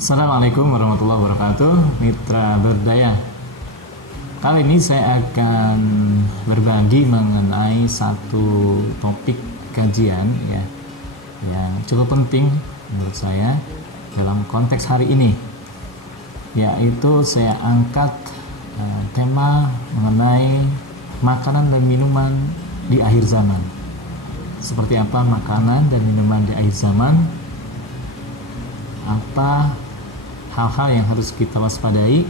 Assalamualaikum warahmatullahi wabarakatuh, Mitra Berdaya. Kali ini saya akan berbagi mengenai satu topik kajian ya, yang cukup penting menurut saya dalam konteks hari ini, yaitu saya angkat tema mengenai makanan dan minuman di akhir zaman. Seperti apa makanan dan minuman di akhir zaman? Apa hal-hal yang harus kita waspadai?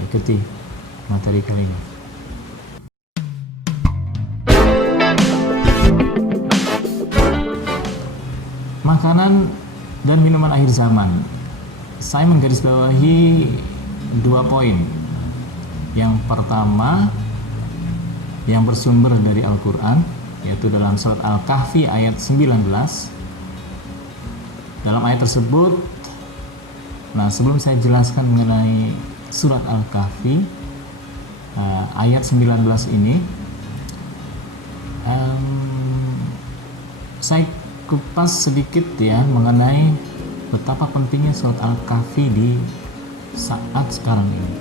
Ikuti materi kali ini. Makanan dan minuman akhir zaman. Saya menggarisbawahi 2 poin. Yang pertama, yang bersumber dari Al-Quran, yaitu dalam surat Al-Kahfi ayat 19. Dalam ayat tersebut, nah sebelum saya jelaskan mengenai surat Al-Kahfi ayat 19 ini, saya kupas sedikit ya mengenai betapa pentingnya surat Al-Kahfi di saat sekarang ini.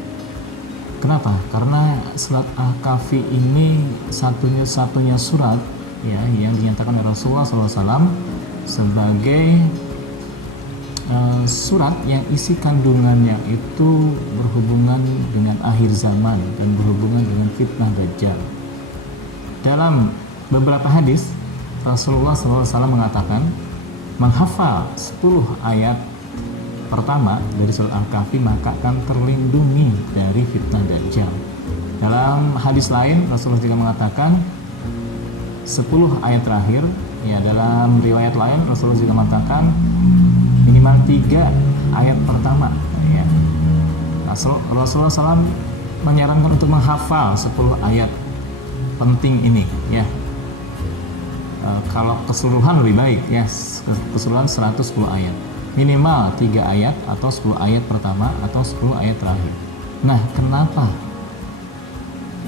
Kenapa? Karena surat Al-Kahfi ini satunya surat ya yang dinyatakan oleh Rasulullah SAW sebagai surat yang isi kandungannya itu berhubungan dengan akhir zaman dan berhubungan dengan fitnah Dajjal. Dalam beberapa hadis, Rasulullah SAW mengatakan, menghafal 10 ayat pertama dari surat Al-Kahfi maka akan terlindungi dari fitnah Dajjal. Dalam hadis lain, Rasulullah juga mengatakan 10 ayat terakhir, ya dalam riwayat lain Rasulullah juga mengatakan minimal 3 ayat pertama ya. Rasulullah SAW menyarankan untuk menghafal 10 ayat penting ini ya. Kalau keseluruhan lebih baik ya, keseluruhan 110 ayat, minimal 3 ayat atau 10 ayat pertama atau 10 ayat terakhir. Nah, kenapa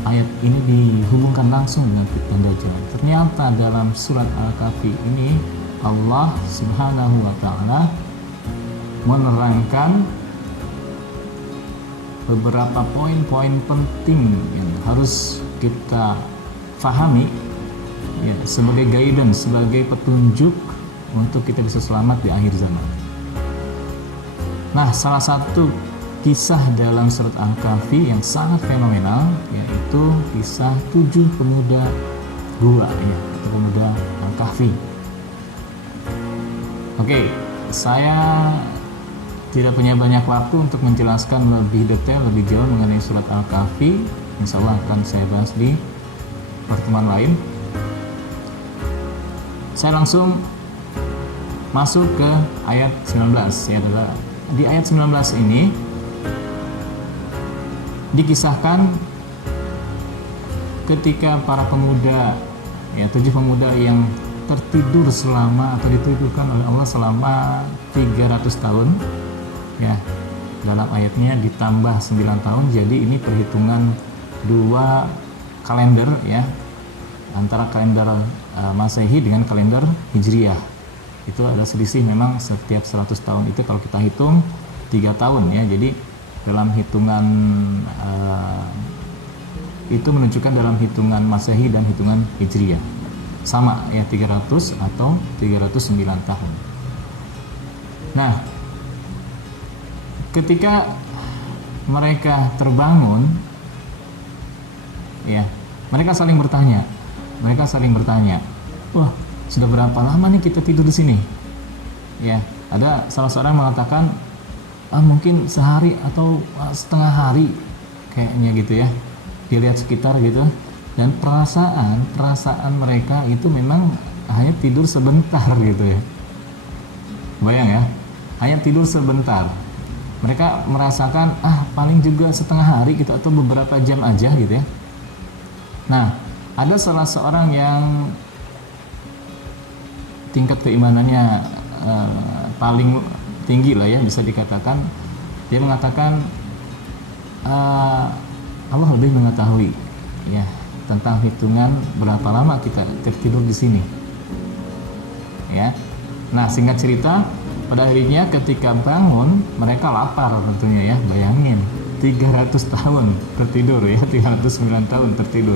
ayat ini dihubungkan langsung dengan fitnah Dajjal? Ternyata dalam surat Al-Kahfi ini Allah Subhanahu wa Ta'ala menerangkan beberapa poin-poin penting yang harus kita fahami ya, sebagai guidance, sebagai petunjuk untuk kita bisa selamat di akhir zaman. Nah, salah satu kisah dalam surat Al-Kahfi yang sangat fenomenal yaitu kisah 7 pemuda gua ya, atau pemuda Al-Kahfi. Oke, saya tidak punya banyak waktu untuk menjelaskan lebih detail, lebih jauh mengenai surat Al-Kahfi. Insya Allah akan saya bahas di pertemuan lain. Saya langsung masuk ke ayat 19 ya. Di ayat 19 ini dikisahkan ketika para pemuda ya, 7 pemuda yang tertidur selama atau ditidurkan oleh Allah selama 300 tahun ya. Dalam ayatnya ditambah 9 tahun, jadi ini perhitungan 2 kalender ya, antara kalender Masehi dengan kalender Hijriah. Itu ada selisih memang setiap 100 tahun itu kalau kita hitung 3 tahun ya. Jadi dalam hitungan itu menunjukkan dalam hitungan Masehi dan hitungan Hijriah sama ya, 300 atau 309 tahun. Nah, ketika mereka terbangun ya, mereka saling bertanya, wah, sudah berapa lama nih kita tidur di sini ya. Ada salah seorang mengatakan mungkin sehari atau setengah hari kayaknya gitu ya, dilihat sekitar gitu. Dan perasaan mereka itu memang hanya tidur sebentar gitu ya. Bayang ya, hanya tidur sebentar. Mereka merasakan paling juga setengah hari gitu atau beberapa jam aja gitu ya. Nah, ada salah seorang yang tingkat keimanannya paling tinggi lah ya, bisa dikatakan. Dia mengatakan Allah lebih mengetahui ya tentang hitungan berapa lama kita tertidur di sini ya. Nah, singkat cerita, pada akhirnya ketika bangun mereka lapar tentunya ya, bayangin 300 tahun tertidur ya, 309 tahun tertidur.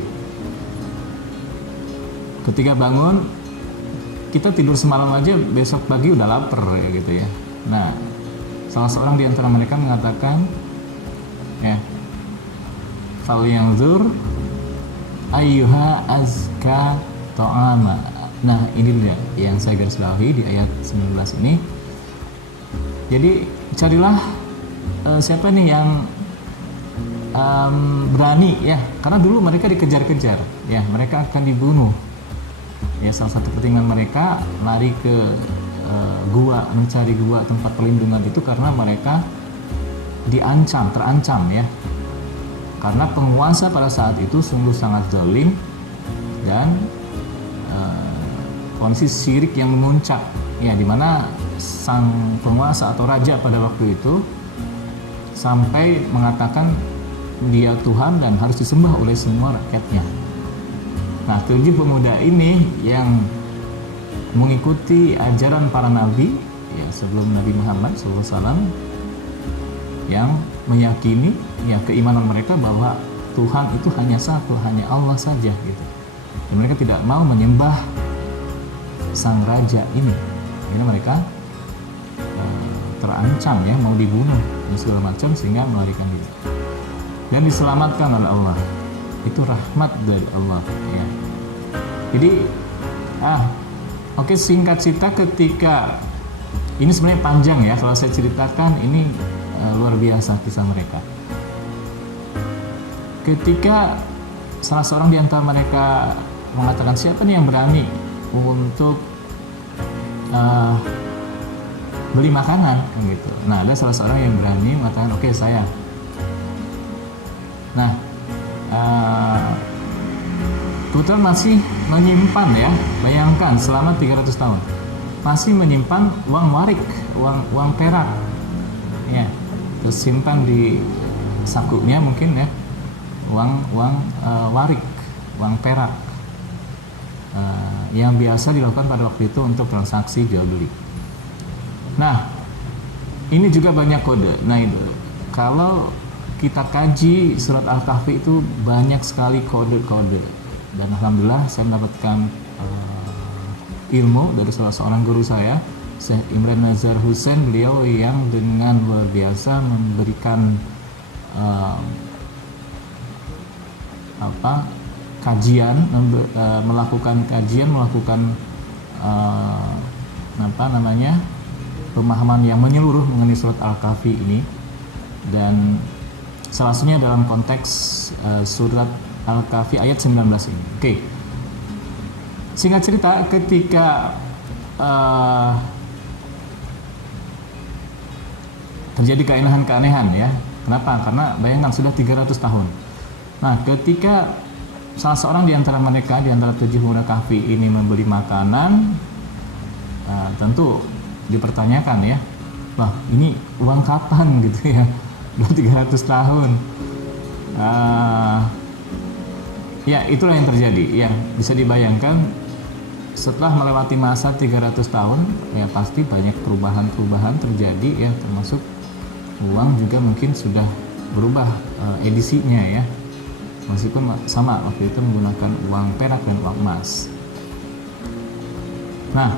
Ketika bangun, kita tidur semalam aja, besok pagi udah lapar ya gitu ya. Nah, salah seorang di antara mereka mengatakan ya, falyanzur ayyuha azka ta'ama. Nah, ini dia yang saya garis bawahi di ayat 19 ini. Jadi carilah siapa nih yang berani ya, karena dulu mereka dikejar-kejar ya, mereka akan dibunuh ya. Salah satu pertimbangan mereka lari ke gua, mencari gua tempat perlindungan itu karena mereka terancam ya, karena penguasa pada saat itu sungguh sangat zalim dan kondisi syirik yang memuncak ya, dimana sang penguasa atau raja pada waktu itu sampai mengatakan dia Tuhan dan harus disembah oleh semua rakyatnya. Nah, 7 pemuda ini yang mengikuti ajaran para nabi ya sebelum Nabi Muhammad SAW, yang meyakini ya keimanan mereka bahwa Tuhan itu hanya satu, hanya Allah saja gitu. Dan mereka tidak mau menyembah sang raja ini. Akhirnya mereka terancam ya, mau dibunuh dan segala macam, sehingga melarikan diri dan diselamatkan oleh Allah. Itu rahmat dari Allah ya. Jadi oke, singkat cerita, ketika ini sebenarnya panjang ya kalau saya ceritakan, ini luar biasa kisah mereka. Ketika salah seorang di antara mereka mengatakan, siapa nih yang berani untuk beli makanan gitu. Nah, ada salah seorang yang berani mengatakan, oke, saya. Nah, kebetulan masih menyimpan ya, bayangkan selama 300 tahun masih menyimpan uang warik, uang perak ya, tersimpan di sakunya mungkin ya, uang warik, uang perak yang biasa dilakukan pada waktu itu untuk transaksi jual beli. Nah, ini juga banyak kode. Nah, itu kalau kita kaji surat Al-Kahfi itu banyak sekali kode-kode, dan alhamdulillah saya mendapatkan ilmu dari salah seorang guru saya, Syekh Imran Nazar Hussein. Beliau yang dengan luar biasa memberikan kajian, melakukan kajian, melakukan pemahaman yang menyeluruh mengenai surat Al-Kahfi ini, dan salah satunya dalam konteks surat Al-Kahfi ayat 19 ini. Oke. Singkat cerita, ketika terjadi keanehan-keanehan ya. Kenapa? Karena bayangkan sudah 300 tahun. Nah, ketika salah seorang di antara mereka, di antara 7 pemuda Kahfi ini membeli makanan, tentu dipertanyakan ya, wah, ini uang kapan gitu ya, udah 300 tahun. Ya, itulah yang terjadi ya. Bisa dibayangkan setelah melewati masa 300 tahun ya, pasti banyak perubahan-perubahan terjadi ya, termasuk uang juga mungkin sudah berubah edisinya ya, meskipun sama waktu itu menggunakan uang perak dan uang emas. Nah,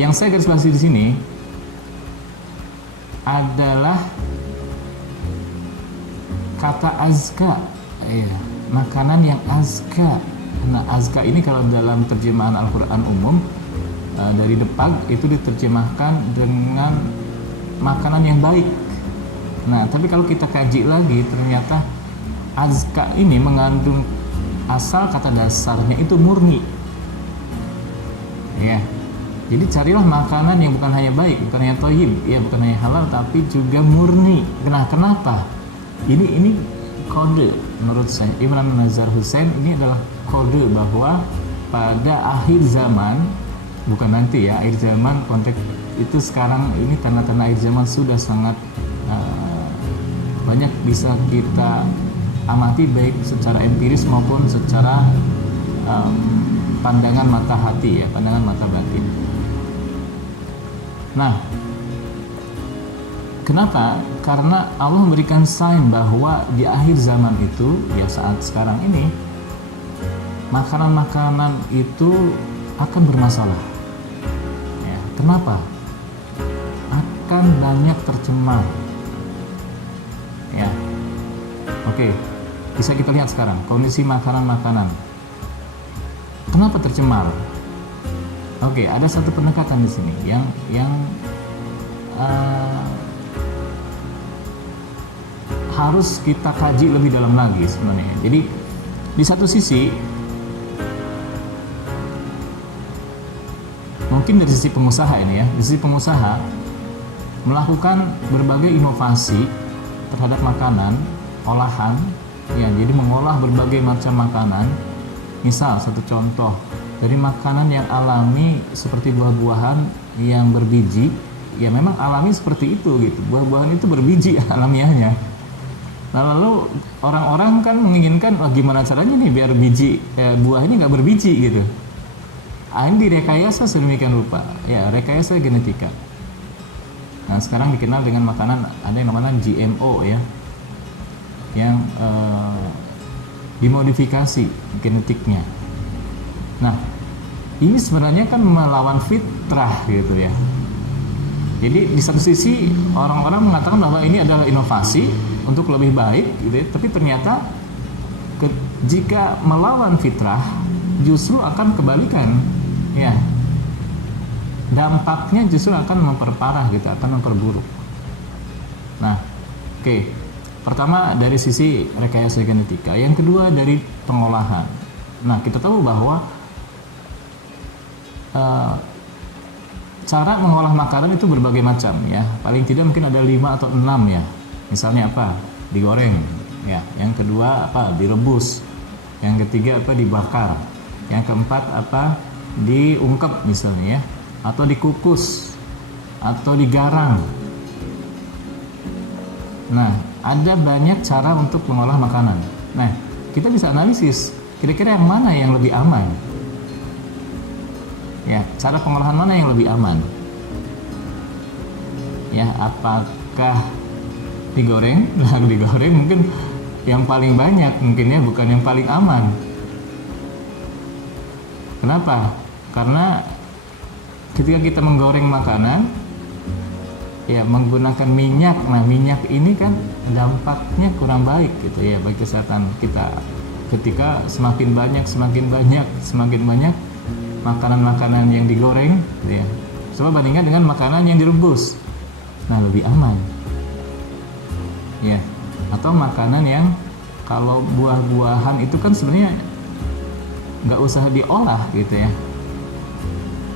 yang saya garis bawahi di sini adalah kata azka ya, makanan yang azka. Nah, azka ini kalau dalam terjemahan Al-Quran umum dari Depag itu diterjemahkan dengan makanan yang baik. Nah, tapi kalau kita kaji lagi, ternyata azka ini mengandung asal kata dasarnya itu murni ya. Jadi carilah makanan yang bukan hanya baik, bukan hanya thayyib ya, bukan hanya halal, tapi juga murni. Nah, kenapa? Ini kode menurut saya, Imran Nazar Hussein, ini adalah kode bahwa pada akhir zaman, bukan nanti ya, akhir zaman konteks itu sekarang ini, tanda-tanda akhir zaman sudah sangat banyak bisa kita amati, baik secara empiris maupun secara pandangan mata hati ya, pandangan mata batin. Nah, Kenapa? Karena Allah memberikan sign bahwa di akhir zaman itu, ya saat sekarang ini, makanan-makanan itu akan bermasalah. Ya, kenapa? Akan banyak tercemar. Ya, oke, bisa kita lihat sekarang kondisi makanan-makanan. Kenapa tercemar? Oke, ada satu pendekatan di sini yang harus kita kaji lebih dalam lagi sebenarnya. Jadi di satu sisi mungkin dari sisi pengusaha ini ya, di sisi pengusaha melakukan berbagai inovasi terhadap makanan olahan, ya, jadi mengolah berbagai macam makanan. Misal satu contoh dari makanan yang alami seperti buah-buahan yang berbiji, ya memang alami seperti itu gitu. Buah-buahan itu berbiji alamiahnya. Nah, lalu orang-orang kan menginginkan, gimana caranya nih biar buah ini nggak berbiji gitu. Ini direkayasa sedemikian rupa, ya rekayasa genetika. Nah sekarang dikenal dengan makanan ada yang namanya GMO ya, yang dimodifikasi genetiknya. Nah ini sebenarnya kan melawan fitrah gitu ya. Jadi di satu sisi orang-orang mengatakan bahwa ini adalah inovasi untuk lebih baik gitu ya, tapi ternyata jika melawan fitrah justru akan kebalikan ya, dampaknya justru akan memperparah gitu, akan memperburuk. Nah oke, pertama dari sisi rekayasa genetika, yang kedua dari pengolahan. Nah kita tahu bahwa cara mengolah makanan itu berbagai macam ya, paling tidak mungkin ada 5 atau 6 ya. Misalnya apa? Digoreng ya. Yang kedua apa? Direbus. Yang ketiga apa? Dibakar. Yang keempat apa? Diungkep misalnya ya, atau dikukus atau digarang. Nah ada banyak cara untuk mengolah makanan. Nah kita bisa analisis kira-kira yang mana yang lebih aman ya, cara pengolahan mana yang lebih aman ya, apakah digoreng? Nah digoreng mungkin yang paling banyak mungkin ya, bukan yang paling aman. Kenapa? Karena ketika kita menggoreng makanan ya menggunakan minyak, nah minyak ini kan dampaknya kurang baik gitu ya bagi kesehatan kita. Ketika semakin banyak makanan-makanan yang digoreng ya, coba bandingkan dengan makanan yang direbus, nah lebih aman ya. Atau makanan yang kalau buah-buahan itu kan sebenarnya nggak usah diolah gitu ya,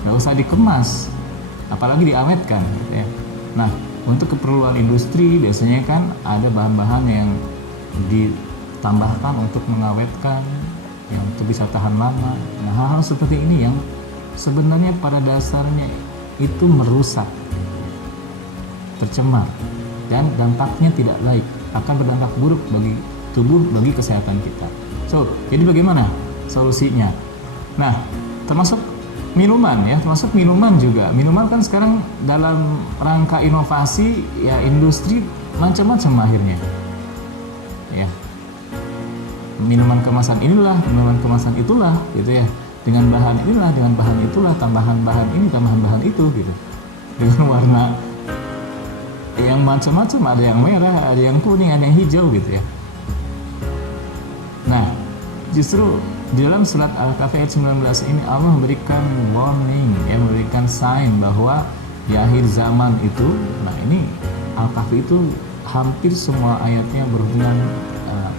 nggak usah dikemas, apalagi diawetkan gitu ya. Nah untuk keperluan industri biasanya kan ada bahan-bahan yang ditambahkan untuk mengawetkan yang untuk bisa tahan lama. Nah hal-hal seperti ini yang sebenarnya pada dasarnya itu merusak, tercemar, dan dampaknya tidak baik, akan berdampak buruk bagi tubuh, bagi kesehatan kita. So jadi bagaimana solusinya? Nah termasuk minuman ya, termasuk minuman juga. Minuman kan sekarang dalam rangka inovasi ya, industri macam-macam akhirnya ya, minuman kemasan inilah, minuman kemasan itulah gitu ya, dengan bahan inilah, dengan bahan itulah, tambahan bahan ini, tambahan bahan itu gitu, dengan warna yang macam-macam, ada yang merah, ada yang kuning, ada yang hijau gitu ya. Nah justru di dalam surat Al-Kahfi ayat 19 ini Allah memberikan warning ya, memberikan sign bahwa di akhir zaman itu, nah ini Al-Kahfi itu hampir semua ayatnya berhubungan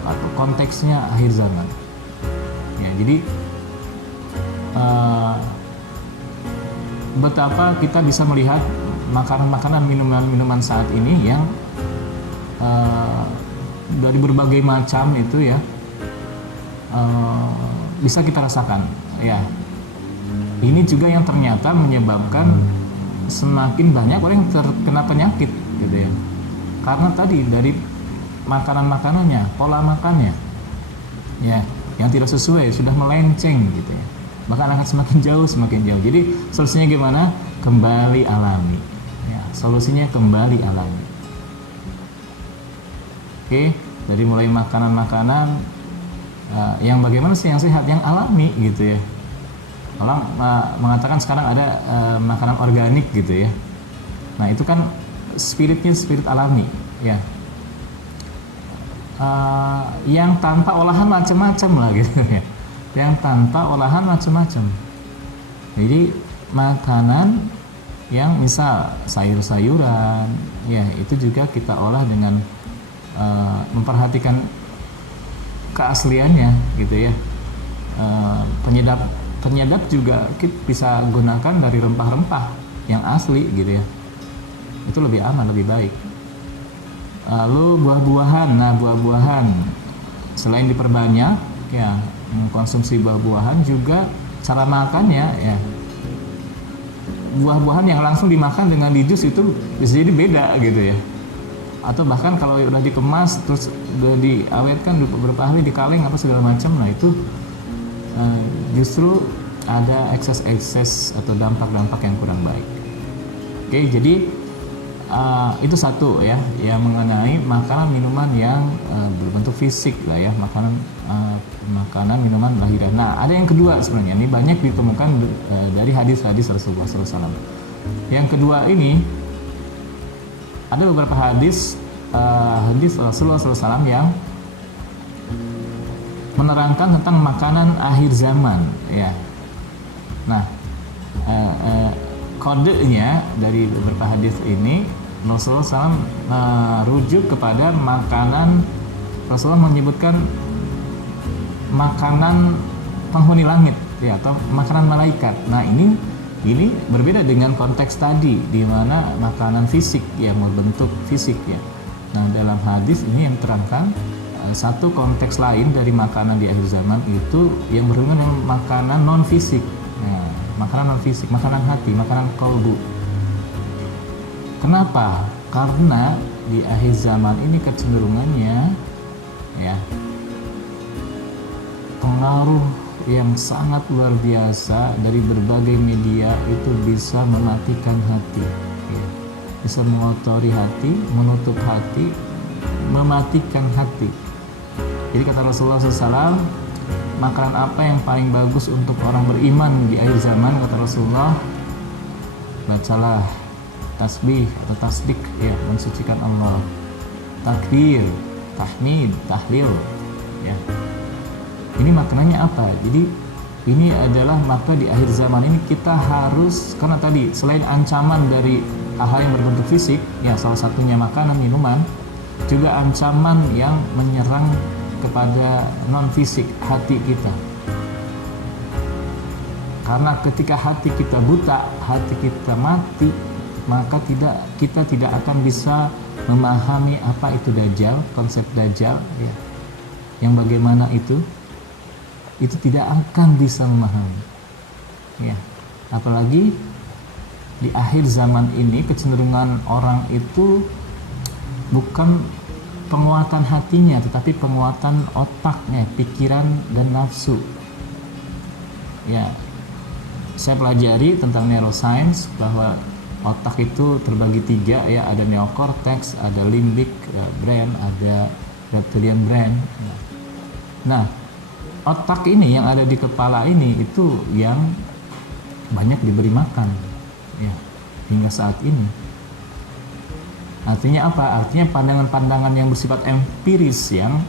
atau konteksnya akhir zaman ya. Jadi betapa kita bisa melihat makanan-makanan, minuman-minuman saat ini yang dari berbagai macam itu ya, bisa kita rasakan ya. Ini juga yang ternyata menyebabkan semakin banyak orang yang terkena penyakit gitu ya, karena tadi dari makanan-makanannya, pola makannya ya, yang tidak sesuai, sudah melenceng gitu ya, bahkan akan semakin jauh. Jadi solusinya gimana? Kembali alami ya, solusinya kembali alami. Oke, dari mulai makanan-makanan yang bagaimana sih yang sehat, yang alami gitu ya. Orang mengatakan sekarang ada makanan organik gitu ya. Nah itu kan spiritnya spirit alami ya. Yang tanpa olahan macam-macam lah gitu ya. Yang tanpa olahan macam-macam. Jadi makanan yang misal sayur-sayuran ya itu juga kita olah dengan memperhatikan keasliannya gitu ya. Penyedap juga kita bisa gunakan dari rempah-rempah yang asli gitu ya. Itu lebih aman, lebih baik. Lalu buah-buahan. Nah, buah-buahan selain diperbanyak ya, mengkonsumsi buah-buahan juga cara makannya ya. Buah-buahan yang langsung dimakan dengan di jus itu bisa jadi beda gitu ya. Atau bahkan kalau udah dikemas terus udah diawetkan beberapa hari di kaleng apa segala macam, nah itu justru ada ekses-ekses atau dampak-dampak yang kurang baik. Oke, jadi itu satu ya, yang mengenai makanan minuman yang berbentuk fisik lah ya, makanan minuman lahiran. Nah, ada yang kedua sebenarnya, ini banyak ditemukan dari hadis-hadis Rasulullah SAW. Yang kedua ini ada beberapa hadis Rasulullah SAW yang menerangkan tentang makanan akhir zaman ya. Nah, kodenya dari beberapa hadis ini Rasulullah SAW merujuk kepada makanan. Rasulullah menyebutkan makanan penghuni langit ya, atau makanan malaikat. Nah, ini berbeda dengan konteks tadi di mana makanan fisik yang berbentuk fisik ya. Nah, dalam hadis ini yang terangkan satu konteks lain dari makanan di akhir zaman itu yang berhubungan dengan makanan non fisik. Nah, makanan non fisik, makanan hati, makanan kalbu. Kenapa? Karena di akhir zaman ini kecenderungannya ya, pengaruh yang sangat luar biasa dari berbagai media itu bisa mematikan hati ya. Bisa mengotori hati, menutup hati, mematikan hati. Jadi kata Rasulullah SAW, makanan apa yang paling bagus untuk orang beriman di akhir zaman, kata Rasulullah, bacalah tasbih atau tasdik ya, mensucikan Allah, takbir, tahmid, tahlil ya. Ini makanannya apa? Jadi ini adalah maka di akhir zaman ini kita harus, karena tadi selain ancaman dari hal yang berbentuk fisik ya, salah satunya makanan, minuman, juga ancaman yang menyerang kepada non fisik, hati kita. Karena ketika hati kita buta, hati kita mati, maka kita tidak akan bisa memahami apa itu dajjal, konsep dajjal ya. Yang bagaimana itu tidak akan bisa memahami ya. Apalagi di akhir zaman ini kecenderungan orang itu bukan penguatan hatinya, tetapi penguatan otaknya, pikiran dan nafsu ya. Saya pelajari tentang neuroscience bahwa otak itu terbagi 3 ya, ada neocortex, ada limbic brain, ada reptilian brain. Nah, otak ini yang ada di kepala ini itu yang banyak diberi makan ya hingga saat ini. Artinya apa? Artinya pandangan-pandangan yang bersifat empiris yang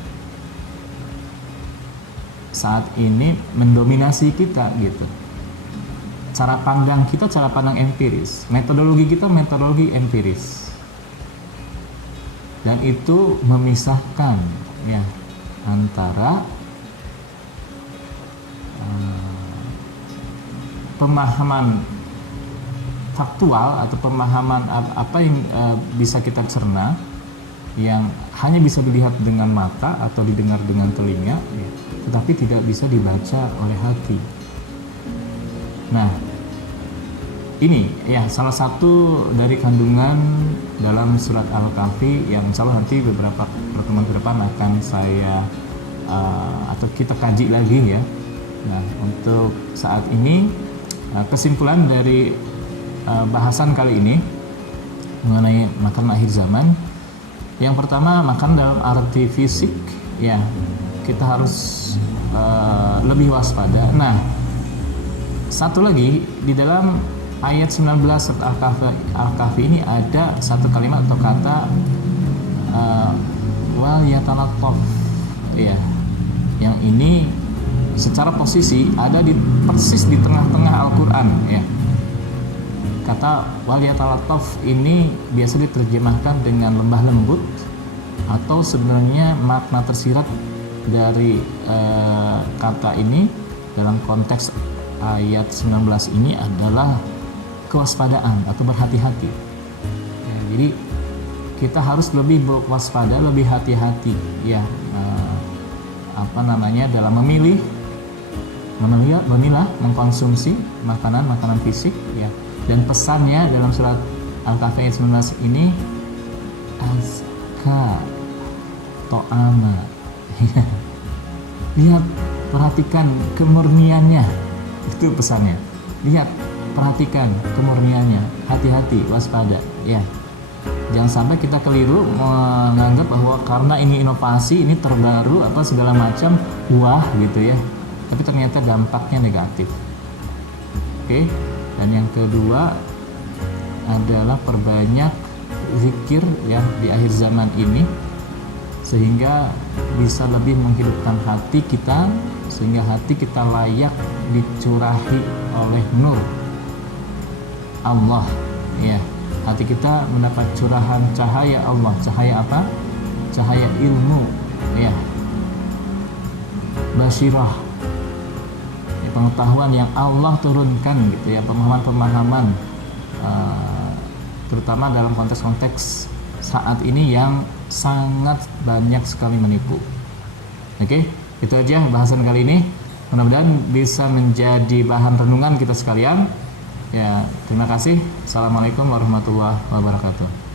saat ini mendominasi kita gitu. Cara pandang kita, cara pandang empiris. Metodologi kita, metodologi empiris. Dan itu memisahkan ya antara pemahaman faktual atau pemahaman apa yang bisa kita cerna, yang hanya bisa dilihat dengan mata atau didengar dengan telinga ya, tetapi tidak bisa dibaca oleh hati. Nah, ini ya salah satu dari kandungan dalam surat Al-Kahfi yang insya Allah nanti beberapa pertemuan ke depan akan saya atau kita kaji lagi ya. Nah, untuk saat ini kesimpulan dari bahasan kali ini mengenai makanan akhir zaman, Yang pertama, makan dalam arti fisik, ya kita harus lebih waspada. Nah, satu lagi di dalam ayat 19 surat Al-Kahfi ini ada satu kalimat atau kata wal yatalattaf, ya, yang ini secara posisi ada persis di tengah-tengah Al-Quran, ya. Kata wal yatalattaf ini biasa diterjemahkan dengan lemah lembut, atau sebenarnya makna tersirat dari kata ini dalam konteks ayat 19 ini adalah kewaspadaan atau berhati-hati, ya. Jadi kita harus lebih waspada, lebih hati-hati, ya, dalam memilah, mengkonsumsi makanan fisik, ya. Dan pesannya dalam surat Al-Kahfi ayat 19 ini azka to'ama. Lihat, perhatikan kemurniannya, itu pesannya. Lihat, perhatikan kemurniannya, hati-hati, waspada, ya. Jangan sampai kita keliru menganggap bahwa karena ini inovasi, ini terbaru, apa segala macam, wah gitu, ya. Tapi ternyata dampaknya negatif. Oke. Dan yang kedua adalah perbanyak zikir, ya, di akhir zaman ini, sehingga bisa lebih menghidupkan hati kita, sehingga hati kita layak dicurahi oleh nur Allah, ya. Hati kita mendapat curahan cahaya Allah. Cahaya apa? Cahaya ilmu, ya. Basyirah, ya, pengetahuan yang Allah turunkan, gitu, ya. Pemahaman-pemahaman terutama dalam konteks-konteks saat ini yang sangat banyak sekali menipu. Oke, itu aja bahasan kali ini. Mudah-mudahan bisa menjadi bahan renungan kita sekalian. Ya, terima kasih. Assalamualaikum warahmatullahi wabarakatuh.